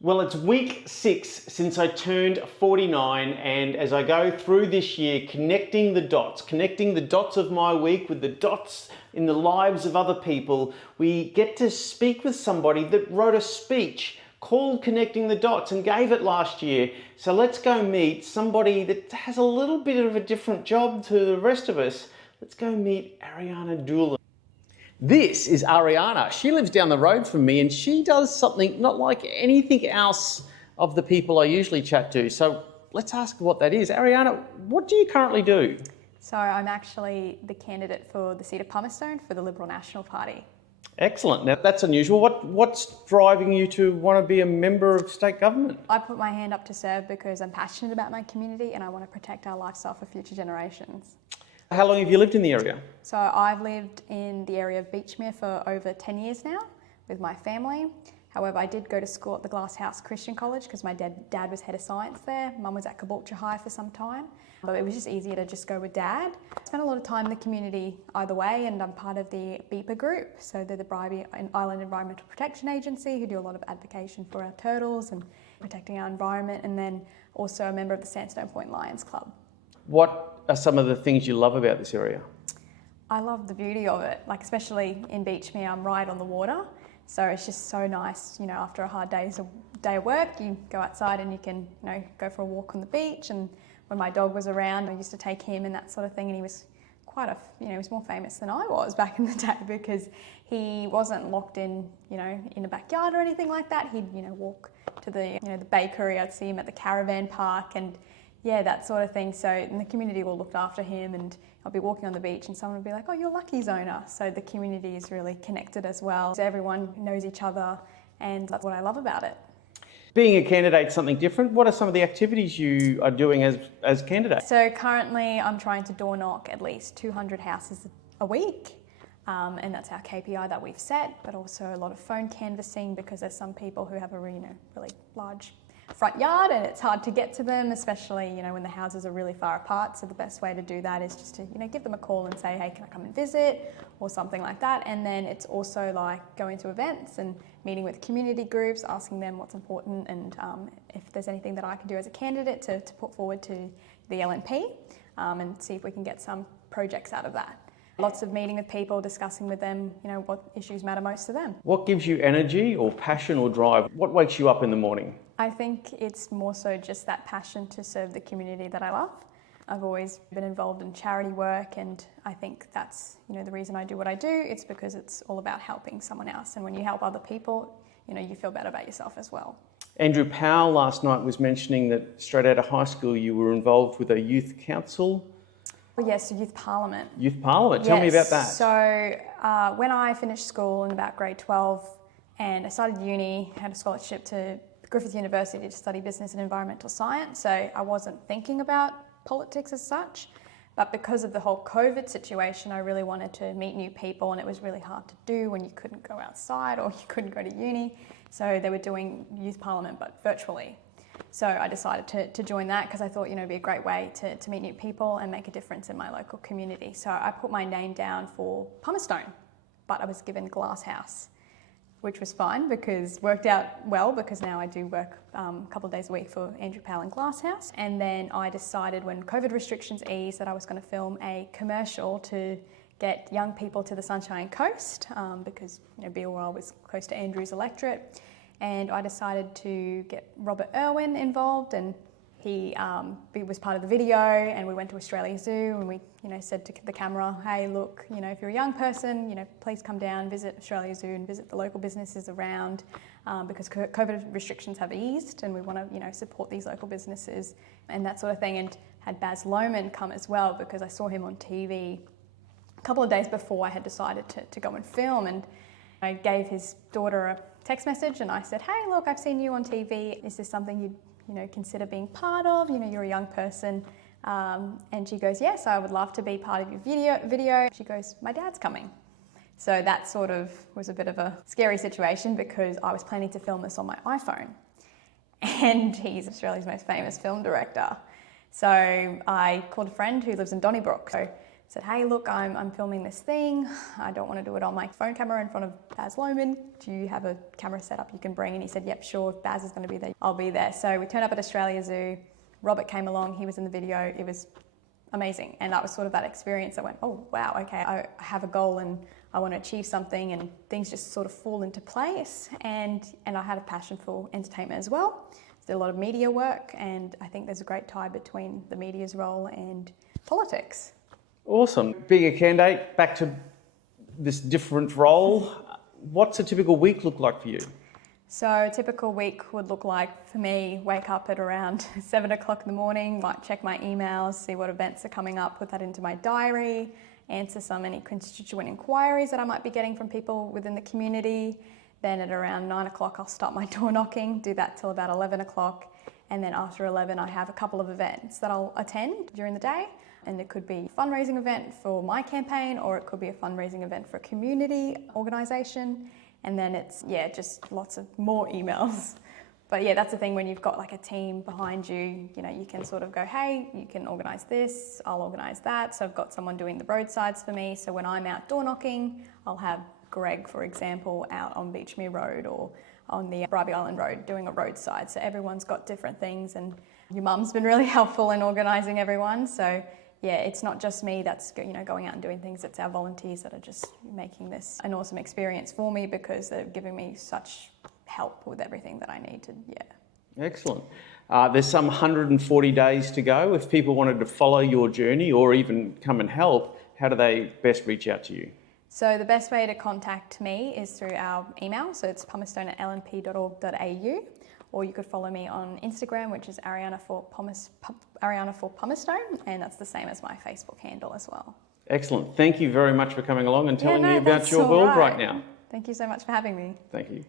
Well, it's week 6 since I turned 49, and as I go through this year, connecting the dots of my week with the dots in the lives of other people, we get to speak with somebody that wrote a speech called Connecting the Dots and gave it last year. So let's go meet somebody that has a little bit of a different job to the rest of us. Let's go meet Ariana Doolan. This is Ariana. She lives down the road from me and she does something not like anything else of the people I usually chat to. So let's ask her what that is. Ariana, what do you currently do? So I'm actually the candidate for the seat of Pumicestone for the Liberal National Party. Excellent. Now that's unusual. What's driving you to want to be a member of state government? I put my hand up to serve because I'm passionate about my community and I want to protect our lifestyle for future generations. How long have you lived in the area? So I've lived in the area of Beachmere for over 10 years now with my family. However, I did go to school at the Glasshouse Christian College because my dad was head of science there. Mum was at Caboolture High for some time. But it was just easier to just go with Dad. I spent a lot of time in the community either way, and I'm part of the BEPA group. So they're the Bribie Island Environmental Protection Agency who do a lot of advocacy for our turtles and protecting our environment, and then also a member of the Sandstone Point Lions Club. What are some of the things you love about this area? I love the beauty of it, like especially in Beachmere, I'm right on the water. So it's just so nice, after a hard day of work, you go outside and you can, go for a walk on the beach. And when my dog was around, I used to take him and that sort of thing. And he was he was more famous than I was back in the day because he wasn't locked in, in a backyard or anything like that. He'd, walk to the, the bakery. I'd see him at the caravan park and that sort of thing. So and the community will look after him, and I'll be walking on the beach and someone will be like, oh, you're Lucky's owner. So the community is really connected as well. So everyone knows each other, and that's what I love about it. Being a candidate, something different. What are some of the activities you are doing as candidate? So currently I'm trying to door knock at least 200 houses a week. And that's our KPI that we've set, but also a lot of phone canvassing because there's some people who have a really large front yard and it's hard to get to them, especially when the houses are really far apart. So the best way to do that is just to give them a call and say, hey, can I come and visit, or something like that. And then it's also like going to events and meeting with community groups, asking them what's important, and if there's anything that I can do as a candidate to put forward to the LNP, and see if we can get some projects out of that. Lots of meeting with people, discussing with them, what issues matter most to them. What gives you energy or passion or drive? What wakes you up in the morning? I think it's more so just that passion to serve the community that I love. I've always been involved in charity work, and I think that's, the reason I do what I do. It's because it's all about helping someone else. And when you help other people, you feel better about yourself as well. Andrew Powell last night was mentioning that straight out of high school you were involved with a youth council. Well, yes, Youth Parliament. Youth Parliament, tell me about that. So when I finished school in about grade 12 and I started uni, I had a scholarship to Griffith University to study business and environmental science. So I wasn't thinking about politics as such, but because of the whole COVID situation, I really wanted to meet new people, and it was really hard to do when you couldn't go outside or you couldn't go to uni. So they were doing Youth Parliament, but virtually. So I decided to join that because I thought, it'd be a great way to meet new people and make a difference in my local community. So I put my name down for Pumicestone, but I was given Glasshouse, which was fine because worked out well because now I do work a couple of days a week for Andrew Powell and Glasshouse. And then I decided when COVID restrictions eased that I was going to film a commercial to get young people to the Sunshine Coast because Beerwell was close to Andrew's electorate. And I decided to get Robert Irwin involved, and he was part of the video, and we went to Australia Zoo and we said to the camera, hey, look, if you're a young person, please come down, visit Australia Zoo and visit the local businesses around because COVID restrictions have eased and we want to support these local businesses and that sort of thing. And had Baz Luhrmann come as well because I saw him on TV a couple of days before I had decided to go and film, and I gave his daughter a text message and I said, hey, look, I've seen you on TV. Is this something you'd consider being part of? You're a young person. And she goes, yes, I would love to be part of your video. She goes, my dad's coming. So that sort of was a bit of a scary situation because I was planning to film this on my iPhone. And he's Australia's most famous film director. So I called a friend who lives in Donnybrook. So said, hey, look, I'm filming this thing. I don't want to do it on my phone camera in front of Baz Luhrmann. Do you have a camera set up you can bring? And he said, yep, sure, if Baz is going to be there, I'll be there. So we turned up at Australia Zoo. Robert came along, he was in the video. It was amazing. And that was sort of that experience. I went, oh, wow, okay, I have a goal and I want to achieve something, and things just sort of fall into place. And I had a passion for entertainment as well. Did a lot of media work, and I think there's a great tie between the media's role and politics. Awesome. Being a candidate, back to this different role, what's a typical week look like for you? So a typical week would look like, for me, wake up at around 7 o'clock in the morning, might check my emails, see what events are coming up, put that into my diary, answer any constituent inquiries that I might be getting from people within the community. Then at around 9 o'clock, I'll start my door knocking, do that till about 11 o'clock. And then after 11, I have a couple of events that I'll attend during the day. And it could be a fundraising event for my campaign, or it could be a fundraising event for a community organisation. And then it's, just lots of more emails. But yeah, that's the thing, when you've got like a team behind you, you can sort of go, hey, you can organise this, I'll organise that. So I've got someone doing the roadsides for me. So when I'm out door knocking, I'll have Greg, for example, out on Beachmere Road or on the Bribie Island Road doing a roadside. So everyone's got different things, and your mum's been really helpful in organising everyone. So yeah, it's not just me that's going out and doing things. It's our volunteers that are just making this an awesome experience for me, because they're giving me such help with everything that I need to, Excellent. There's some 140 days to go. If people wanted to follow your journey or even come and help, how do they best reach out to you? So the best way to contact me is through our email. So it's pumicestone@lnp.org.au, or you could follow me on Instagram, which is Ariana for Pumicestone, and that's the same as my Facebook handle as well. Excellent. Thank you very much for coming along and telling me about your world right now. Thank you so much for having me. Thank you.